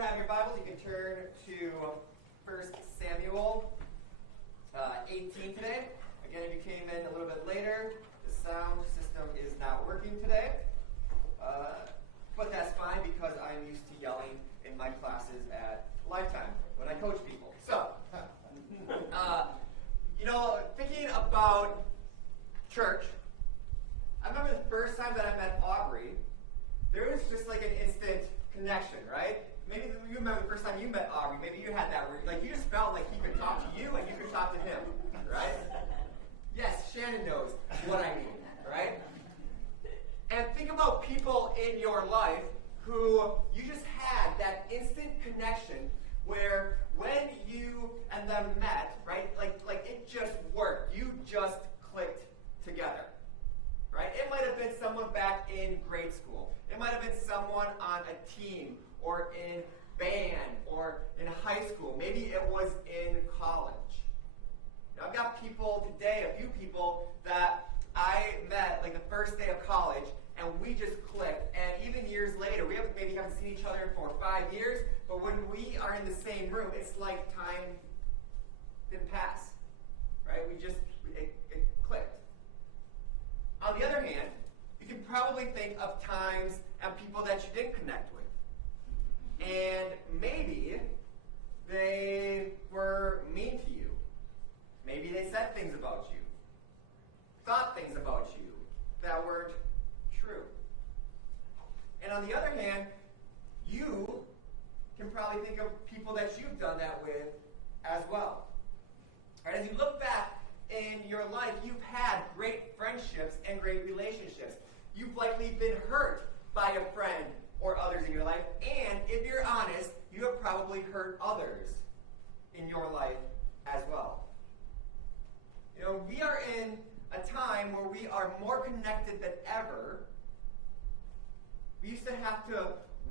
have your Bibles, you can turn to 1 Samuel 18 today. Again, if you came in a little bit later, the sound system is not working today. But that's fine because I'm used to yelling in my classes at Lifetime when I coach people. So, thinking about church, I remember the first time that I met Aubrey, there was just like an instant connection, right? Maybe you remember the first time you met Aubrey, maybe you had that where you just felt like he could talk to you and you could talk to him, right? Yes, Shannon knows what I mean, right? And think about people in your life who you just had that instant connection where when you and them met, right, like it just worked. You just clicked together, right? It might have been someone back in grade school. It might have been someone on a team or in band or in high school. Maybe it was in college. Now, I've got people today, a few people that I met like the first day of college, and we just clicked. And even years later, we maybe haven't seen each other for 5 years, but when we are in the same room, it's like time didn't pass, right? It clicked. On the other hand, you can probably think of times and people that you didn't connect with. And maybe they were mean to you. Maybe they said things about you, thought things about you that weren't true. And on the other hand, you can probably think of people that you've done that with as well. Right, as you look back in your life, you've had great friendships and great relationships. You've likely been hurt by a friend or others in your life, and if you're honest, you have probably hurt others in your life as well. We are in a time where we are more connected than ever. We used to have to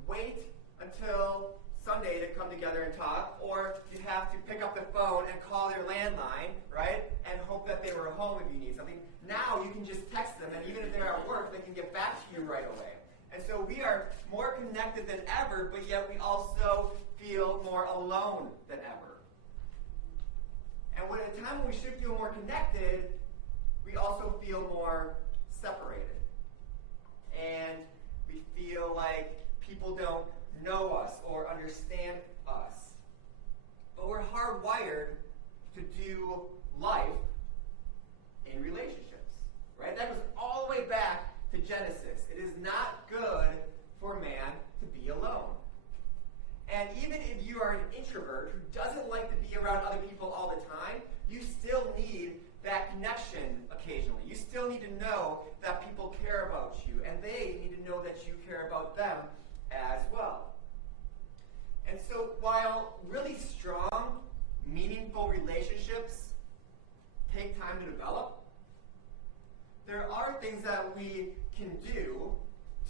wait until Sunday to come together and talk, or you'd have to pick up the phone and call their landline, right, and hope that they were home if you need something. Now you can just text them, and even if they're at work, they can get back to you right away. And so we are more connected than ever, but yet we also feel more alone than ever. And when at a time when we should feel more connected, we also feel more separated. And we feel like people don't know us or understand us. But we're hardwired to do life in relationships, right? That goes all the way back to Genesis. It is not good for man to be alone. And even if you are an introvert who doesn't like to be around other people all the time, you still need that connection occasionally. You still need to know that people care about you, and they need to know that you care about them as well. And so while really strong, meaningful relationships take time to develop, there are things that we can do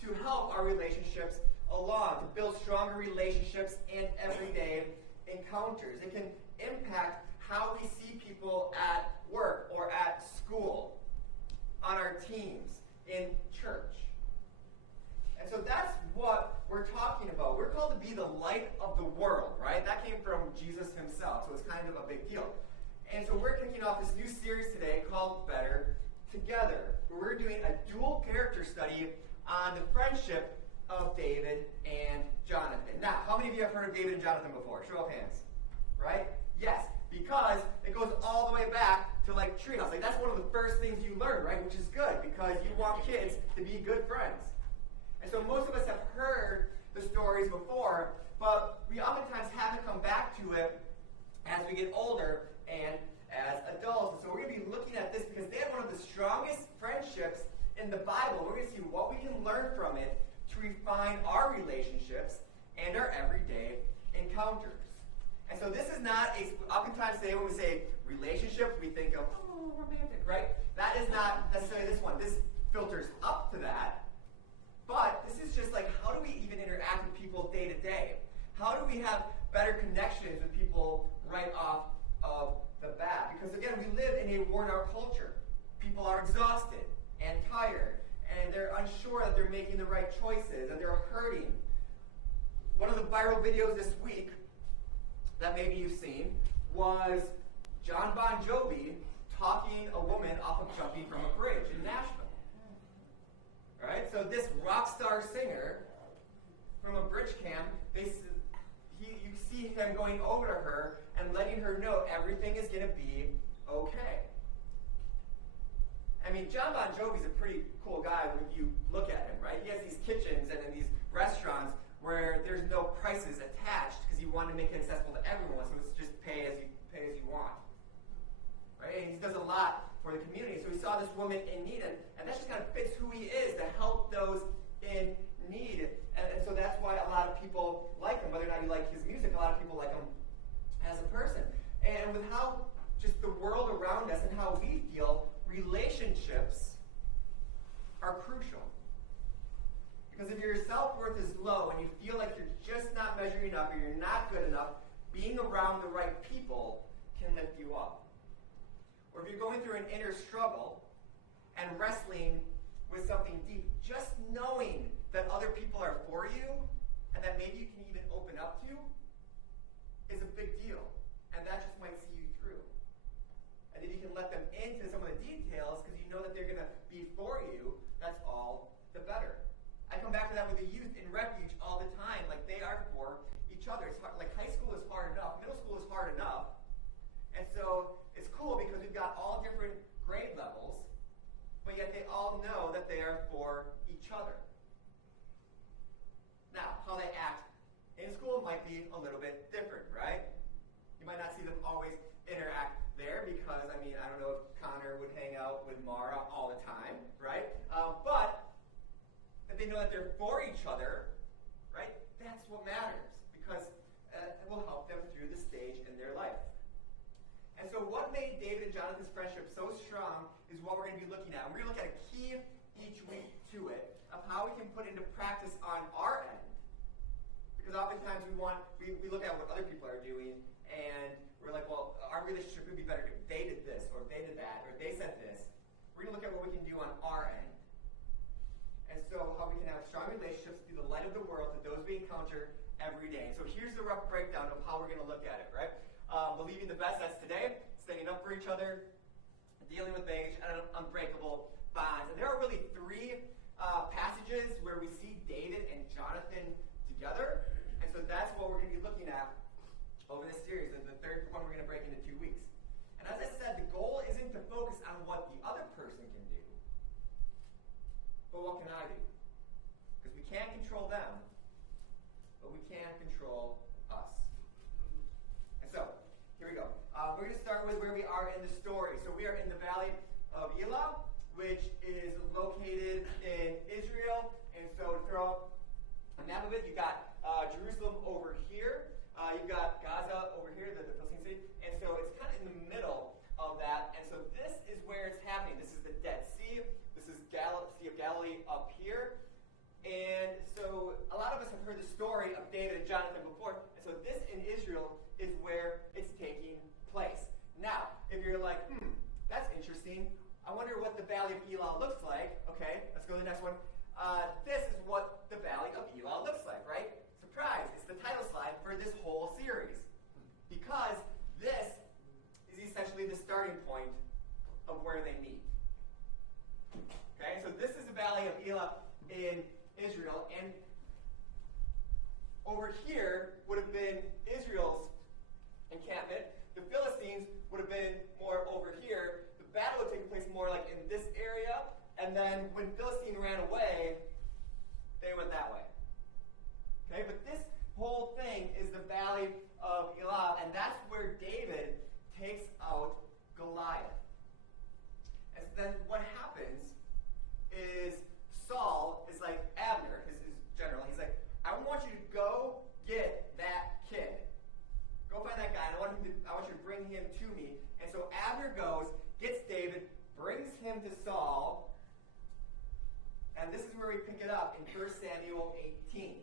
to help our relationships along, to build stronger relationships in everyday encounters. It can impact how we see people at work or at school, on our teams, in church. And so that's what we're talking about. We're called to be the light of the world, right? That came from Jesus himself, so it's kind of a big deal. And so we're kicking off this new series today called Better Together, where we're doing a dual character study on the friendship of David and Jonathan. Now, how many of you have heard of David and Jonathan before? Show of hands. Right? Yes, because it goes all the way back to like Treehouse. Like that's one of the first things you learn, right? Which is good because you want kids to be good friends. And so most of us have heard the stories before, but we oftentimes haven't come back to it as we get older and as adults. And so we're going to be looking at this because they have one of the strongest friendships in the Bible. We're going to see what we can learn from it to refine our relationships and our everyday encounters. And so this is not oftentimes today when we say relationship, we think of, oh, romantic, right? That is not necessarily this one. This filters up to that. But this is just like, how do we even interact with people day to day? How do we have better connections with people right off of the bat? Because again, we live in a worn-out culture. People are exhausted and tired, and they're unsure that they're making the right choices, and they're hurting. One of the viral videos this week that maybe you've seen was John Bon Jovi talking a woman off of jumping from a bridge in Nashville. All right, so this rock star singer from a bridge camp, you see him going over to her and letting her know everything is going to be okay. I mean, John Bon Jovi's a pretty cool guy when you look at him, right? He has these kitchens and in these restaurants where there's no prices attached because he wanted to make it accessible to everyone, so it's just pay as you want. Right? And he does a lot for the community. So he saw this woman in need, and that just kind of fits who he is, to help those in need. And so that's why a lot of people like him. Whether or not you like his music, a lot of people like him as a person. And with how just the world around us and how we feel, relationships are crucial. Because if your self-worth is low and you feel like you're just not measuring up or you're not good enough, being around the right people can lift you up. Or if you're going through an inner struggle and wrestling with something deep, just knowing that other people are for you and that maybe you can even open up to is a big deal. And that just might see you through. And if you can let them into some of the details because you know that they're going to be for you, that's all the better. I come back to that with the youth in Refuge all the time. Like, they are for each other. It's hard, like, high school is hard enough. Middle school is hard enough. And so it's cool because we've got all different grade levels, but yet they all know that they are for each other. Now, how they act in school might be a little bit different, right? You might not see them always interact there because, I mean, I don't know if Connor would hang out with Mara all the time, right? But that they know that they're for each other, right? That's what matters because it will help them through the stage in their life. And so what made David and Jonathan's friendship so strong is what we're going to be looking at. And we're going to look at a key each week to it of how we can put into practice on our end. Because oftentimes we look at what other people are doing and we're like, well, our relationship would be better if they did this or if they did that or if they said this. We're going to look at what we can do on our end. And so how we can have strong relationships, be the light of the world to those we encounter every day. So here's the rough breakdown of how we're going to look at it, right? Believing the best, that's today. Standing up for each other, dealing with baggage, and unbreakable bonds. And there are really three passages where we see David and Jonathan together. And so that's what we're going to be looking at over this series. And the third one we're going to break into 2 weeks. And as I said, the goal isn't to focus on what the other person can do, but what can I do? Because we can't control them, but we can control us. And so, here we go. We're going to start with where we are in the story. So we are in the Valley of Elah, which is located in Israel. And so to throw a map of it, you've got Jerusalem over here. You've got Gaza over here, the Philistine city. And so it's kind of in the middle of that. And so this is where it's happening. This is the Dead Sea. This is Sea of Galilee up here. And so a lot of us have heard the story of David and Jonathan before. And so this in Israel is where it's taking place. Now, if you're like, that's interesting. I wonder what the Valley of Elah looks like. Okay, let's go to the next one. This is what the Valley of Elah looks like, right? Surprise, it's the title slide for this whole series. Because this is essentially the starting point of where they meet. Okay, so this is the Valley of Elah in Israel, and over here would have been Israel's encampment. The Philistines would have been more over here. The battle would take place more like in this area, and then when Philistine ran away, they went that way. Okay, but this whole thing is the Valley of Elah, and that's where David takes out Goliath. And then what happens is Saul is like Abner, his general. He's like, I want you to go get that kid. Go find that guy, and I want you to bring him to me. And so Abner goes, gets David, brings him to Saul, and this is where we pick it up in 1 Samuel 18.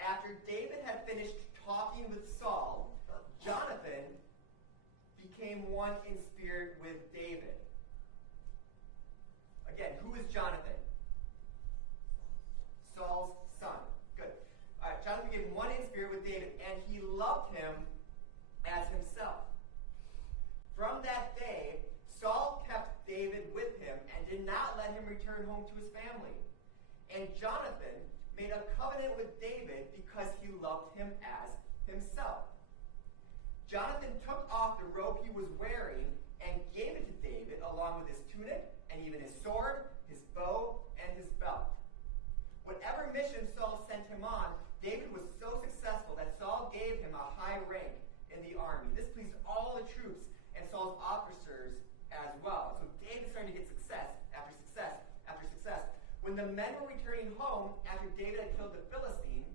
After David had finished talking with Saul, Jonathan became one in spirit with David. Again, who is Jonathan? Saul's son. Good. All right, Jonathan became one in spirit And Jonathan made a covenant with David because he loved him as himself. Jonathan took off the robe he was wearing and gave it to David along with his tunic and even his sword, his bow, and his belt. Whatever mission Saul sent him on, David was so successful that Saul gave him a high rank in the army. This pleased all the troops and Saul's officers as well. So David started to get success after success after success. When the men were returning home after David had killed the Philistine,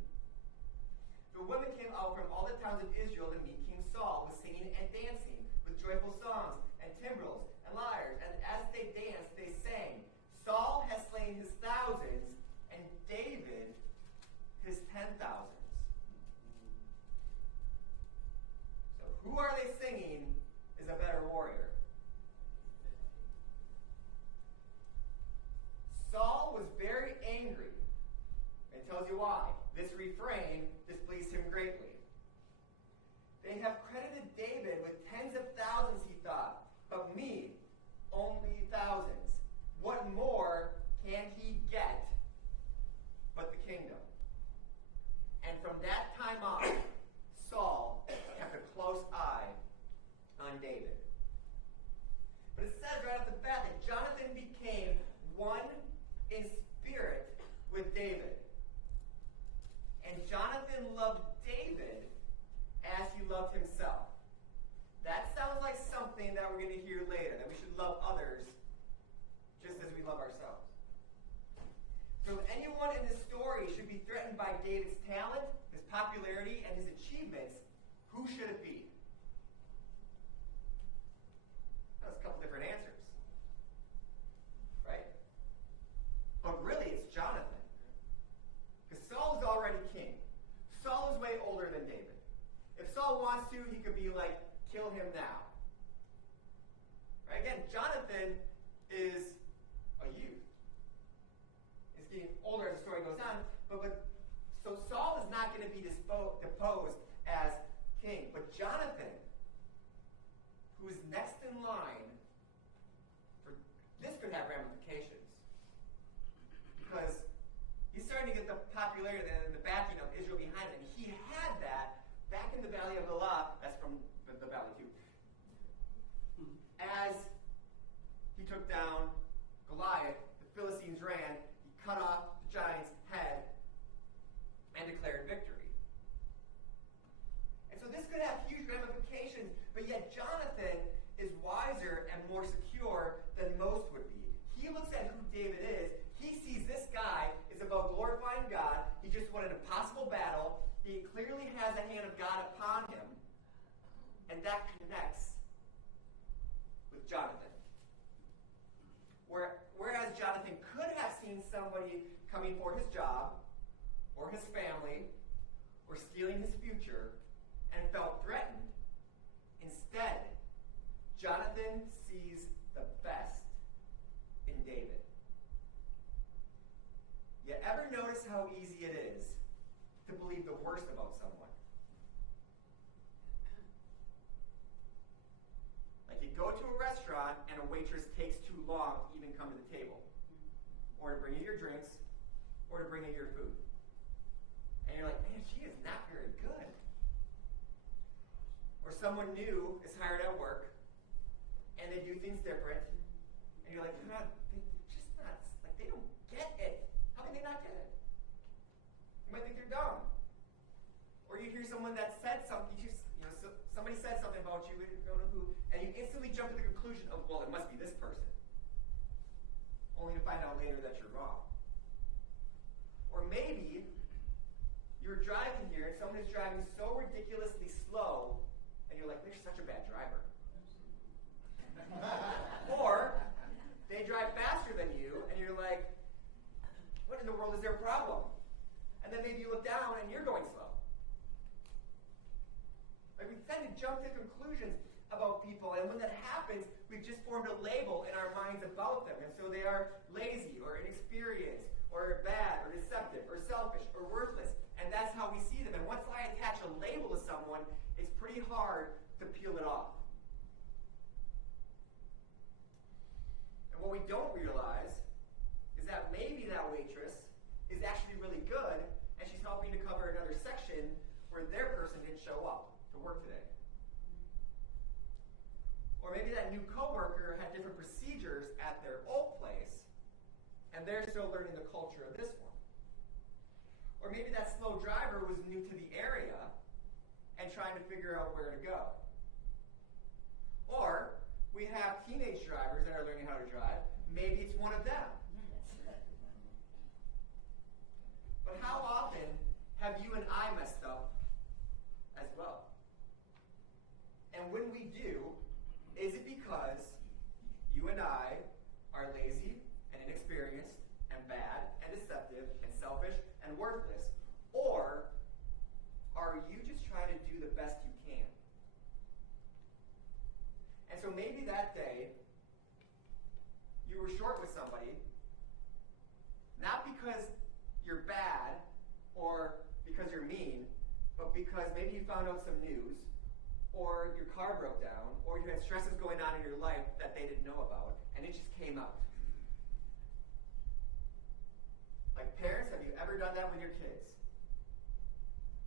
the women came out from all the towns of Israel to meet King Saul with singing and dancing, with joyful songs and timbrels and lyres. And as they danced, they sang, Saul has slain his thousands, and David his 10,000s. So who are they singing is a better warrior? Saul was very angry. It tells you why. This refrain displeased him greatly. They have credited David with tens of thousands, he thought, but me, only thousands. What more can he get but the kingdom? And from that time on, Saul kept a close eye on David. But it says right off the bat that Jonathan became one in spirit with David. And Jonathan loved David as he loved himself. That sounds like something that we're going to hear later, that we should love others just as we love ourselves. So if anyone in this story should be threatened by David's talent, his popularity, and his achievements, who should it be? That's a couple different answers. Right? But really, it's Jonathan. Because Saul is already king. Saul is way older than David. If Saul wants to, he could be like, kill him now. Right? Again, Jonathan is a youth. He's getting older as the story goes on. So Saul is not going to be deposed as king. But Jonathan, who is next in line, this could have ramifications. Because he's starting to get the popularity and the backing of Israel behind him. And he had that back in the Valley of Elah. That's from the Valley too. As he took down Goliath, the Philistines ran, he cut off the giant's head and declared victory. And so this could have huge ramifications, but yet Jonathan is wiser and more secure than most would be. He looks at who David is. He sees this guy is about glorifying God. He just won an impossible battle. He clearly has the hand of God upon him. And that connects with Jonathan. Whereas Jonathan could have seen somebody coming for his job, or his family, or stealing his future, and felt threatened. Instead, Jonathan sees the best in David. You ever notice how easy it is to believe the worst about someone? Like you go to a restaurant and a waitress takes too long to even come to the table, or to bring you your drinks, or to bring you your food. And you're like, man, she is not very good. Or someone new is hired at work, and they do things different, and you're like, they're just not, like they don't get it. How can they not get it? You might think they're dumb. Or you hear someone that said something, somebody said something about you, you don't know who, and you instantly jump to the conclusion of, well, it must be this person. Only to find out later that you're wrong. Or maybe you're driving here and someone is driving so ridiculously slow, and you're like, they're such a bad driver. Or they drive faster than you, and you're like, what in the world is their problem? And then maybe you look down and you're going slow. Like we tend to jump to conclusions about people, and when that happens, we've just formed a label in our minds about them. And so they are lazy, or inexperienced, or bad, or deceptive, or selfish, or worthless. And that's how we see them. And once I attach a label to someone, it's pretty hard to peel it off. And what we don't realize is that maybe that waitress is actually really good, and she's helping to cover another section where their person didn't show up to work today. Or maybe that new coworker had different procedures at their old place, and they're still learning the culture of this one. Or maybe that slow driver was new to the area and trying to figure out where to go. Or we have teenage drivers that are learning how to drive. Maybe it's one of them. But how often have you and I messed up as well? And when we do, is it because you and I are lazy and inexperienced and bad and deceptive and selfish and worthless? Or are you just trying to do the best you can? And so maybe that day you were short with somebody, not because you're bad or because you're mean, but because maybe you found out some news, or your car broke down, or you had stresses going on in your life that they didn't know about, and it just came out. Like parents, have you ever done that with your kids?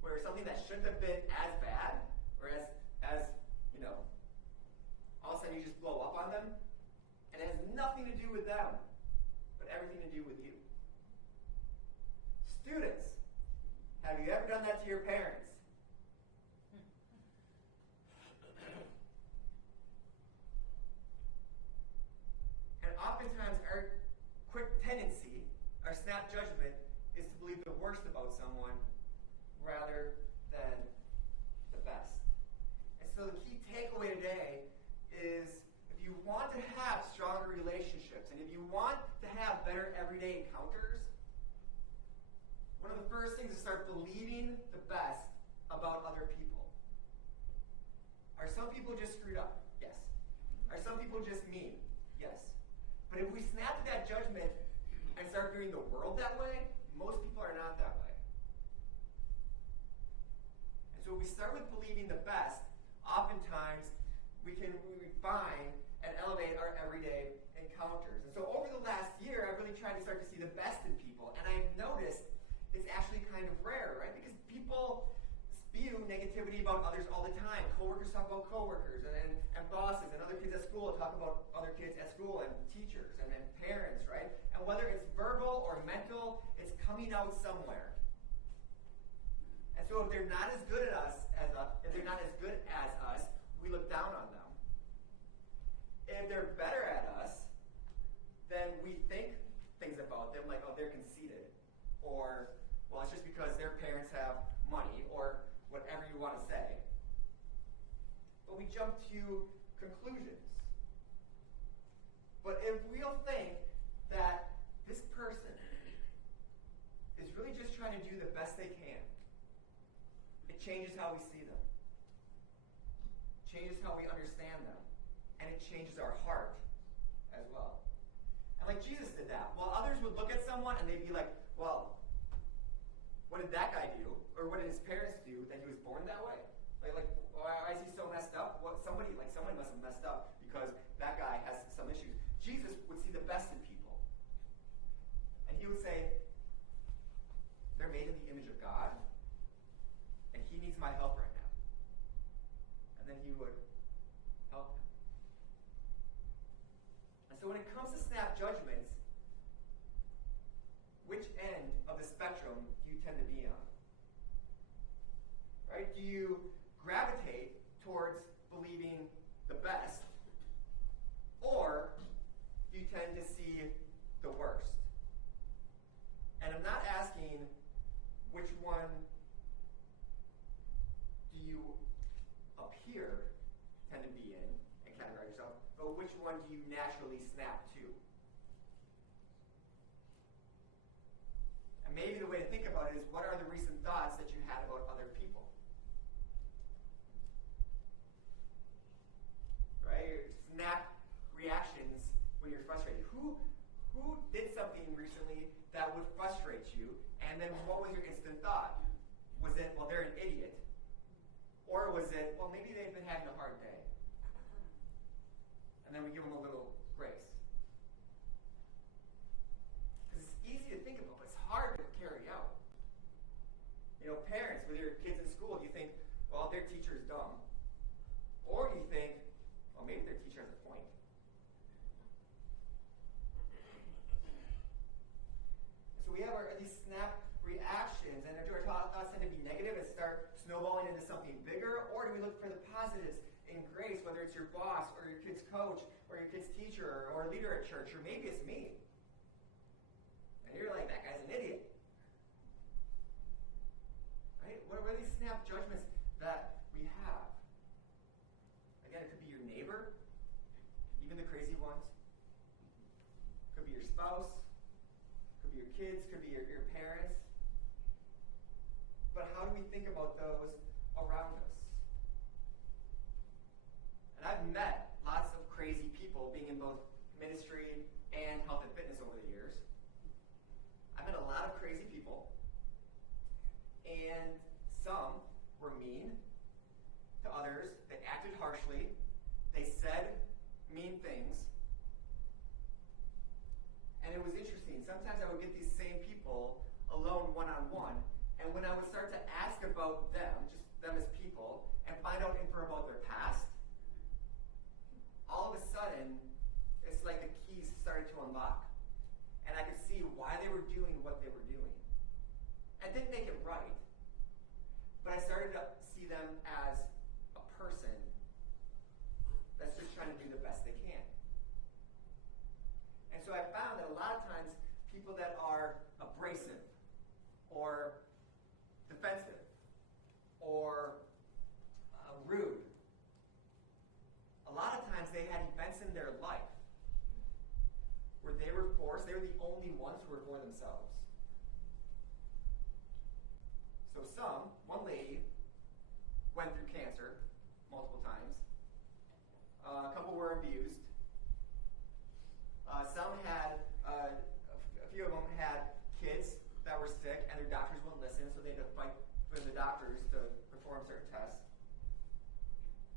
Where something that shouldn't have been as bad, or as all of a sudden you just blow up on them, and it has nothing to do with them, but everything to do with you. Students, have you ever done that to your parents? And oftentimes our quick tendency, our snap judgment, is to believe the worst about someone rather than the best. And so the key takeaway today is, if you want to have stronger relationships and if you want to have better everyday encounters, one of the first things is start believing the best about other people. Are some people just screwed up? Yes. Are some people just mean? Yes. But if we snap to that judgment and start viewing the world that way, most people are not that way. And so if we start with believing the best, oftentimes we can refine and elevate our everyday encounters. And so over the last year, I've really tried to start to see the best in people. And I've noticed it's actually kind of rare, right? Because people spew negativity about others all the time. Coworkers talk about coworkers, and bosses, and other kids at school talk about other kids at school, and teachers, and parents, right? And whether it's verbal or mental, it's coming out somewhere. And so if they're not as good as us, we look down on them. If they're better at us, then we think things about them like, oh, they're conceited, or, well, it's just because their parents have money, or whatever you want to say. But we jump to conclusions. But if we'll think that this person is really just trying to do the best they can, it changes how we see them. It changes how we understand them. And it changes our heart as well. And like Jesus did that. While others would look at someone and they'd be like, well, what did that guy do? Or what did his parents do that he was born that way? Like why is he so messed up? Somebody must have messed up because that guy has some issues. Jesus would see the best in people. And he would say, they're made in the image of God, and he needs my help right now. And then he would help him. And so when it comes to snap judgments, which end of the spectrum do you tend to be on? Right? Do you gravitate towards believing the best, or do you tend to see the worst? And I'm not asking which one do you up here tend to be in and categorize yourself, but which one do you naturally snap to? And maybe the way to think about it is, what are the recent thoughts that you had about other people? Right? Your snap reactions when you're frustrated. Who did something recently that would frustrate you? And then what was your instant thought? Was it, well, they're an idiot? Or was it, well, maybe they've been having a hard day? And then we give them a little grace. Because it's easy to think about, but it's hard to with your kids in school, do you think, well, their teacher's dumb? Or do you think, well, maybe their teacher has a point? So we have these snap reactions, and do our thoughts tend to be negative and start snowballing into something bigger, or do we look for the positives in grace, whether it's your boss or your kid's coach or your kid's teacher or a leader at church, or maybe it's me. And you're like, that guy's an idiot. Right? What are these snap judgments that we have? Again, it could be your neighbor, even the crazy ones. It could be your spouse. It could be your kids. It could be your parents. But how do we think about those around us? And I've met lots of crazy people being in both ministry and health and fitness over the years. I've met a lot of crazy people. And some were mean to others. They acted harshly. They said mean things. And it was interesting. Sometimes I would get these same people alone one-on-one. And when I would start to ask about them, just them as people, and find out info about their past, all of a sudden, it's like the keys started to unlock. And I could see why they were doing what they were doing. I didn't make it right, but I started to see them as a person that's just trying to do the best they can. And so I found that a lot of times, people that are abrasive, or defensive, or rude, a lot of times they had events in their life where they were the only ones who were for themselves. So one lady went through cancer multiple times. A couple were abused. Some had, a few of them had kids that were sick and their doctors wouldn't listen, so they had to fight with the doctors to perform certain tests.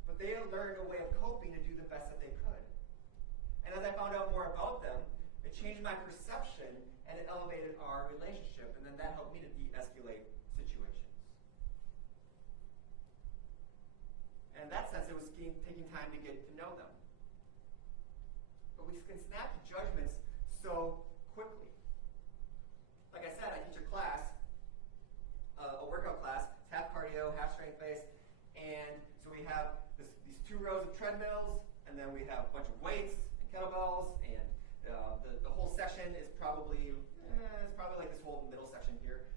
But they had learned a way of coping to do the best that they could. And as I found out more about them, it changed my perception and it elevated our relationship, and then that helped me to de-escalate situations. And in that sense, it was taking time to get to know them. But we can snap to judgments so quickly. Like I said, I teach a class, a workout class. It's half cardio, half strength-based. And so we have these 2 rows of treadmills, and then we have a bunch of weights and kettlebells, and the whole section is probably like this whole middle section here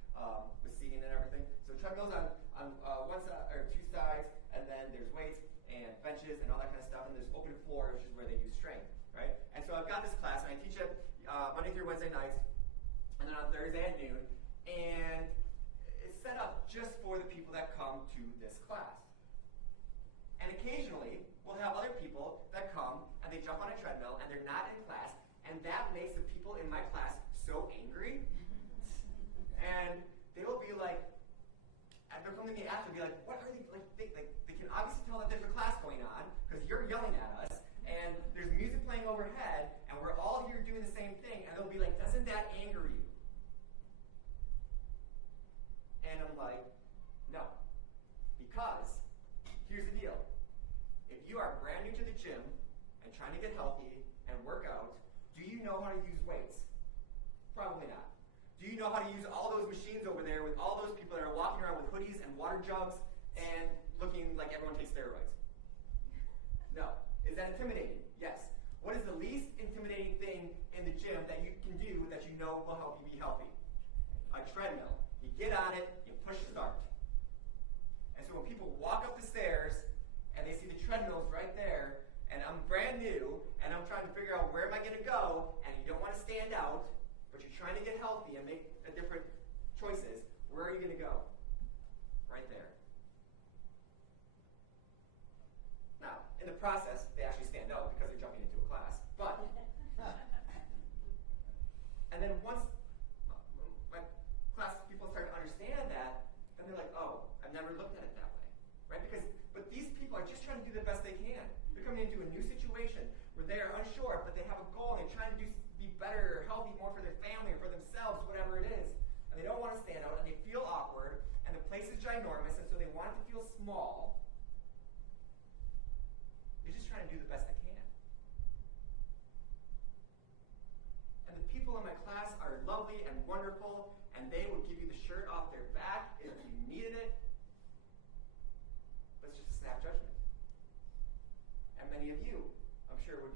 with seating and everything. So treadmills on one side or 2 sides, and then there's weights and benches and all that kind of stuff, and there's open floor, which is where they do strength, right? And so I've got this class, and I teach it Monday through Wednesday nights, and then on Thursday at noon, and it's set up just for the people that come to this class. And occasionally, we'll have other people that come, and they jump on a treadmill, and they're not in class, and that makes the people in my class so angry. And they will be like, and they'll come to me after and be like, what are they, they can obviously tell that there's a class going on, because you're yelling at us, and there's music playing overhead, and we're all here doing the same thing, and they'll be like, doesn't that anger you? And I'm like, no. Because, here's the deal. If you are brand new to the gym and trying to get healthy and work out, do you know how to use weights? Probably not. Do you know how to use all those machines over there with all those people that are walking around with hoodies and water jugs and looking like everyone takes steroids? No. Is that intimidating? Yes. What is the least intimidating thing in the gym that you can do that you know will help you be healthy? A treadmill. You get on it, you push start. And so when people walk up the stairs and they see the treadmills right there, and I'm brand new, and I'm trying to figure out where am I going to go, and you don't want to stand out, but you're trying to get healthy and make a different choices, where are you going to go? Right there. Now, in the process, they actually stand out because they're jumping into a class. But, and then once my class people start to understand that, then they're like, oh, I've never looked at it that way. Right? But these people are just trying to do the best they can. They're coming into a new situation where they are unsure, but they have a goal and they're trying to be better or healthy more for their family or for themselves, whatever it is. And they don't want to stand out and they feel awkward and the place is ginormous.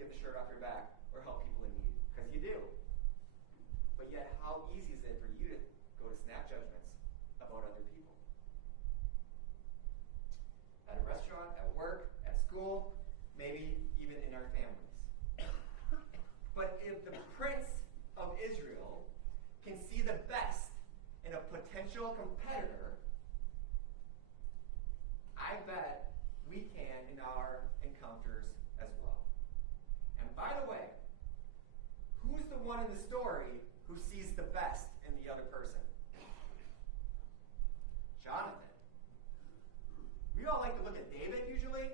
get the shirt off your back or help people in need, because you do. But yet, how easy is it for you to go to snap judgments about other people? At a restaurant, at work, at school, maybe even in our families. But if the Prince of Israel can see the best in a potential competitor, I bet we can in our encounters as well. And by the way, who's the one in the story who sees the best in the other person? Jonathan. We all like to look at David usually,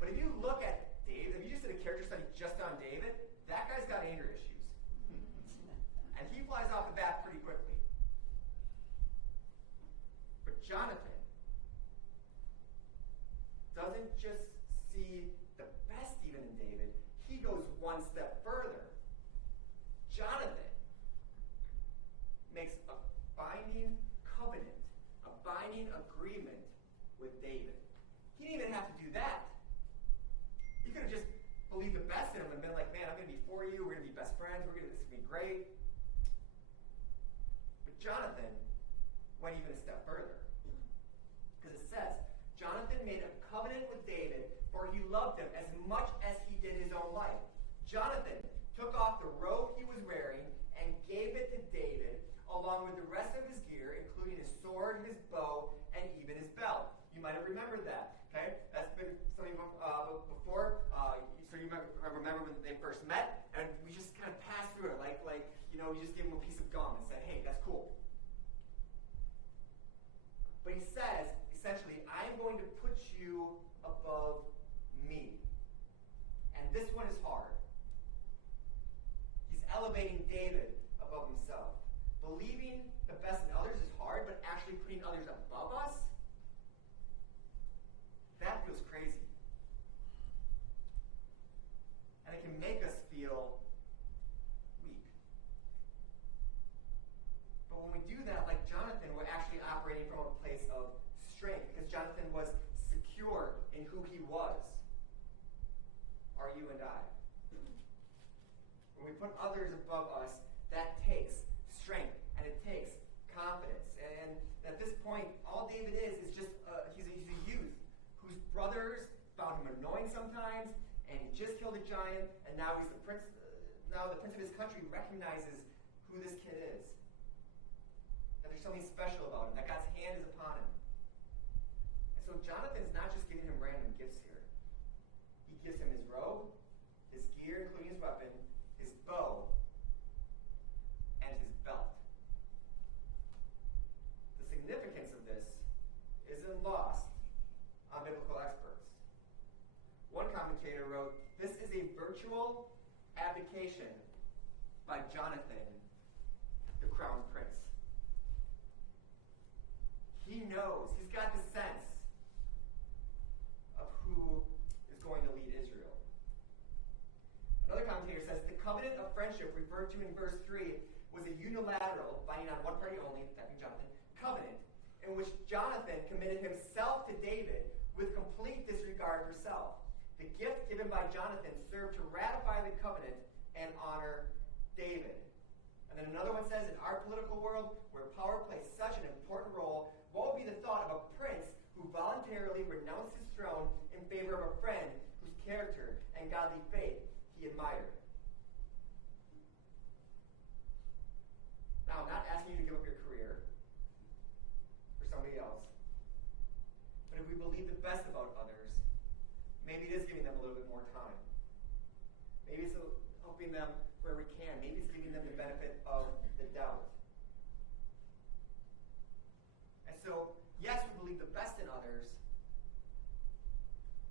but if you look at David, if you just did a character study just on David, that guy's got anger issues. And he flies off the bat pretty quickly. But Jonathan doesn't just see the best even in David, he goes one step further. Jonathan makes a binding covenant, a binding agreement with David. He didn't even have to do that. He could have just believed the best in him and been like, man, I'm going to be for you, we're going to be best friends, this is going to be great. But Jonathan went even a step further. Because it says, Jonathan made a covenant with David, for he loved him as much as he did his own life. Jonathan took off the robe he was wearing and gave it to David, along with the rest of his gear, including his sword, his bow, and even his belt. You might have remembered that. Okay, that's been something before. So you might remember when they first met, and we just kind of passed through it, like we just gave him a piece of gum and said, "Hey, that's cool." But he says, essentially, I'm going to put you above me. And this one is hard. He's elevating David above himself. Believing the best in others is hard, but actually putting others above us, that feels crazy. And it can make us feel weak. But when we do that, like Jonathan, we're actually operating from a place of strength, because Jonathan was secure in who he was. Are you and I? When we put others above us, that takes strength, and it takes confidence. And at this point, all David is just, he's a youth whose brothers found him annoying sometimes, and he just killed a giant, and now he's the prince. Now the prince of his country recognizes who this kid is. That there's something special about him, that God's hand is upon him. And so Jonathan's not just giving him random gifts here. He gives him his robe, his gear, including his weapon, his bow, and his belt. The significance of this isn't lost on biblical experts. One commentator wrote, "This is a virtual abdication by Jonathan, the crown prince." He knows, he's got the sense of who is going to lead Israel. Another commentator says the covenant of friendship referred to in verse 3 was a unilateral, binding on one party only, that being Jonathan, covenant in which Jonathan committed himself to David with complete disregard for self. The gift given by Jonathan served to ratify the covenant and honor David. And then another one says, in our political world, where power plays such an important role, what would be the thought of a prince who voluntarily renounced his throne in favor of a friend whose character and godly faith he admired? Now, I'm not asking you to give up your career for somebody else. But if we believe the best about others, maybe it is giving them a little bit more time. Maybe it's helping them where we can. Maybe it's giving them the benefit of the doubt. And so, yes, we believe the best in others,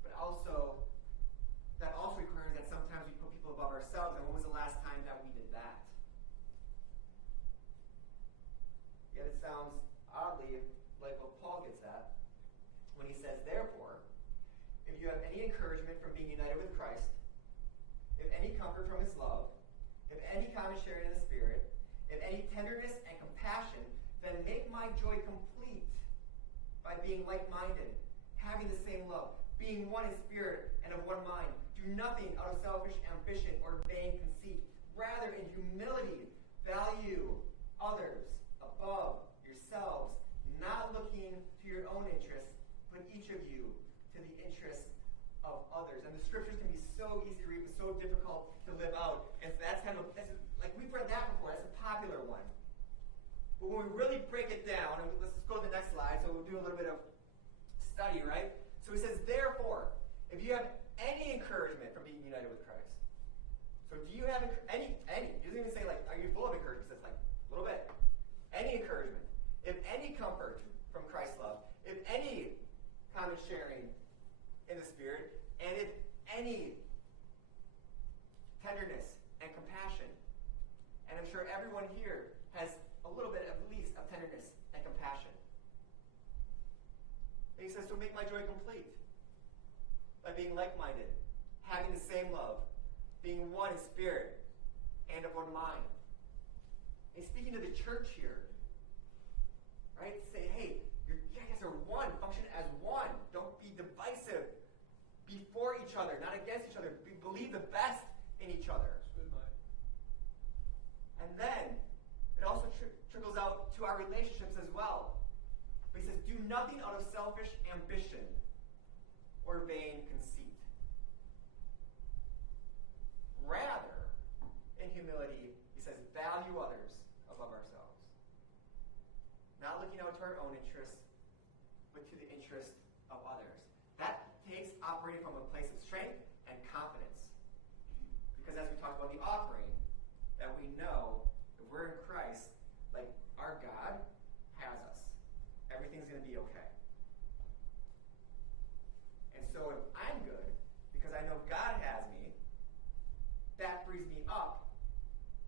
but also, that also requires that sometimes we put people above ourselves. And when was the last time that we did that? Yet it sounds oddly like what Paul gets at when he says, therefore, if you have any encouragement from being united with Christ, if any comfort from his love, if any common sharing in the Spirit, if any tenderness and compassion, then make my joy complete by being like-minded, having the same love, being one in spirit and of one mind. Do nothing out of selfish ambition or vain conceit. Rather, in humility, value others above yourselves, not looking to your own interests, but each of you to the interests of others. And the scriptures can be so easy to read, but so difficult to live out. And so that's like we've read that before. That's a popular one. But when we really break it down, and let's go to the next slide, so we'll do a little bit of study, right? So he says, therefore, if you have any encouragement from being united with Christ. So do you have any? He doesn't even say, like, are you full of encouragement? He says, like, a little bit. Any encouragement. If any comfort from Christ's love. If any common sharing in the Spirit. And if any tenderness and compassion. And I'm sure everyone here has a little bit, at least, of tenderness and compassion. And he says, so make my joy complete by being like-minded, having the same love, being one in spirit and of one mind. And he's speaking to the church here, right? Say, hey, you guys are one. Function as one. Don't be divisive. Be for each other, not against each other. Believe the best in each other. That's good, Mike. And then it also trickles out to our relationships as well. But he says, do nothing out of selfish ambition or vain conceit. Rather, in humility, he says, value others above ourselves. Not looking out to our own interests, but to the interest of others. That takes operating from a place of strength and confidence. Because as we talked about the offering, that we know if we're in Christ, like our God has us. Everything's going to be okay. And so if I'm good, because I know God has me, that frees me up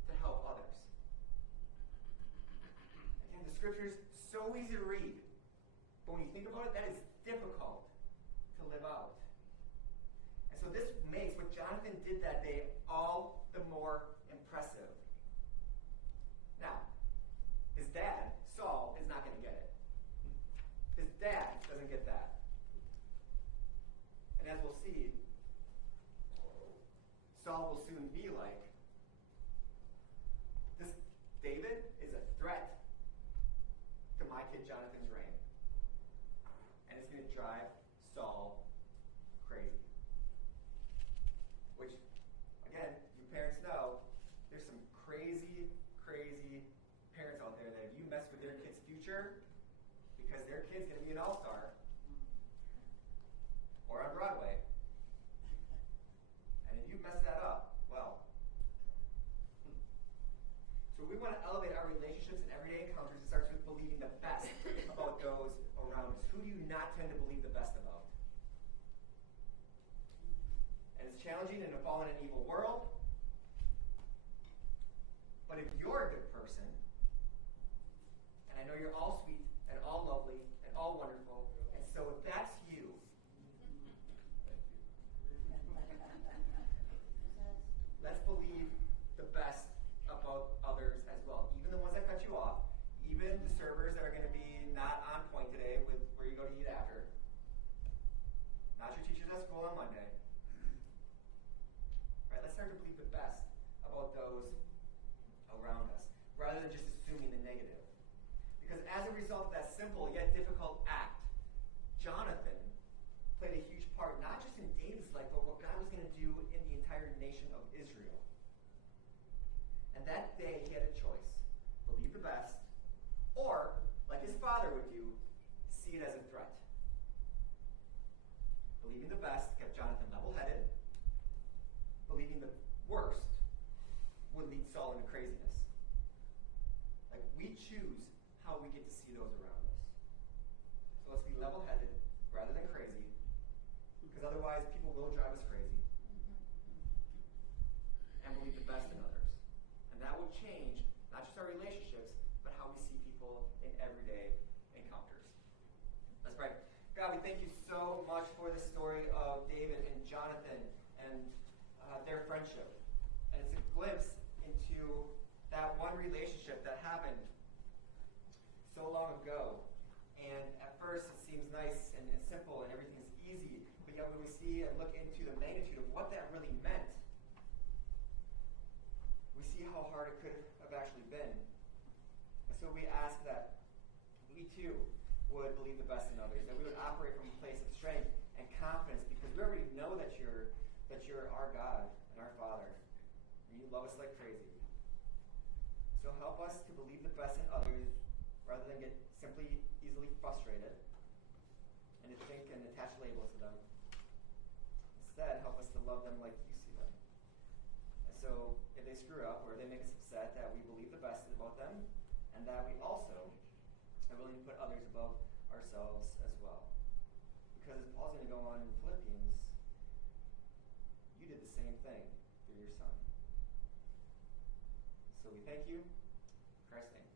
to help others. Again, the scripture's so easy to read, but when you think about it, that is difficult to live out. And so this makes what Jonathan did that day all the more impressive. Now, his dad, Saul, is not going to get it. His dad doesn't get that. And as we'll see, Saul will soon be like, this David is a threat to my kid Jonathan's reign. And it's going to drive Saul crazy. Which, again, you parents know, there's some crazy parents out there that if you mess with their kid's future, because their kid's going to be an all-star, or on Broadway, and if you mess that up, well. So we want to elevate our relationships and everyday encounters. It starts with believing the best about those around us. Who do you not tend to believe the best about? And it's challenging in a fallen and evil world. But if you're a good person, and I know you're all sweet and all lovely and all wonderful, and so if that's you, let's believe the best about others as well. Even the ones that cut you off, even the servers that are going to be not on point today with where you go to eat after, not your teachers at school on Monday. Right? Let's start to believe the best about those around us, rather than just assuming the negative. Because as a result of that simple yet difficult act, Jonathan played a huge part, not just in David's life, but what God was going to do in the entire nation of Israel. And that day, he had a choice. Believe the best, or, like his father would do, see it as a threat. Believing the best kept Jonathan level-headed. Believing the worst would lead Saul into craziness. Like, we choose how we get to see those around us. So let's be level-headed rather than crazy, because otherwise people will drive us crazy. And believe the best in others. And that will change not just our relationships, but how we see people in everyday encounters. Let's pray. God, we thank you so much for the story of David and Jonathan and their friendship. And it's a glimpse into that one relationship that happened so long ago. And at first it seems nice and simple and everything's easy, but yet when we see see and look into the magnitude of what that really meant, we see how hard it could have actually been. And so we ask that we too would believe the best in others, that we would operate from a place of strength and confidence, because we already know that you're our God and our Father, and you love us like crazy. So help us to believe the best in others rather than get simply easily frustrated and to think and attach labels to them. Instead, help us to love them like you see them. And so if they screw up or they make us upset, that we believe the best about them, and that we also are willing to put others above ourselves as well. Because as Paul's going to go on in Philippians, you did the same thing for your son. So we thank you. In Christ's name.